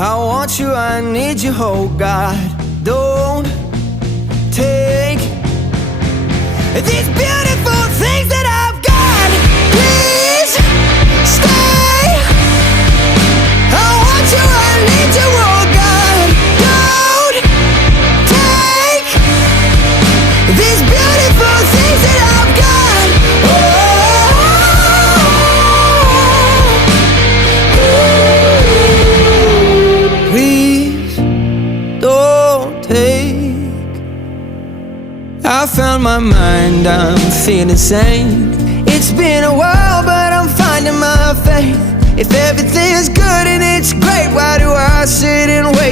I want you, I need you, oh God. Don't take these beautiful things that I've got. Please stay. I want you, I need you, oh God. Don't take these beautiful things that I've got. Please don't take. I found my mind, I'm feeling sane. It's been a while, but I'm finding my faith. If everything's good and it's great, why do I sit and wait